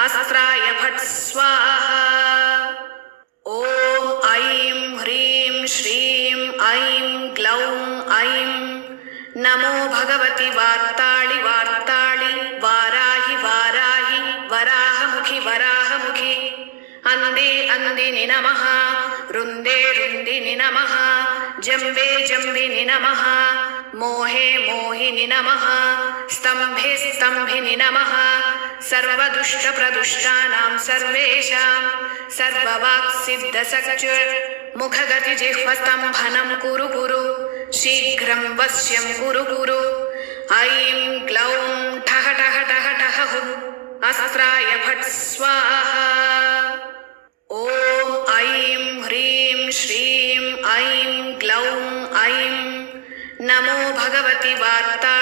अस्त्राय फट् स्वाहा। ॐ ऐं ह्रीं श्रीं ऐं ग्लौं ऐं नमो भगवति वार्ताळि वार्ताळि वाराहि वाराहि वराहमुखि वराहमुखि। अंदे अंदिनि नमः। रुन्दे रुन्दिनि नमः। जम्बे जम्बिनि नमः। मोहे मोहिनि नमः। स्तम्भे स्तम्भिनि नमः। सर्वदुष्टप्रदुष्टानां सर्वेषां सर्ववाक्सिद्धसच्चुर् मुखगतिजिह्वस्तम्भनं कुरु कुरु। शीघ्रं वश्यं कुरु कुरु। ऐं ग्लौं ठः ठः ठः ठः हुम्। अस्त्राय फट् स्वाहा। ॐ ऐं ह्रीं श्रीं ऐं ग्लौं ऐं नमो भगवति वार्ता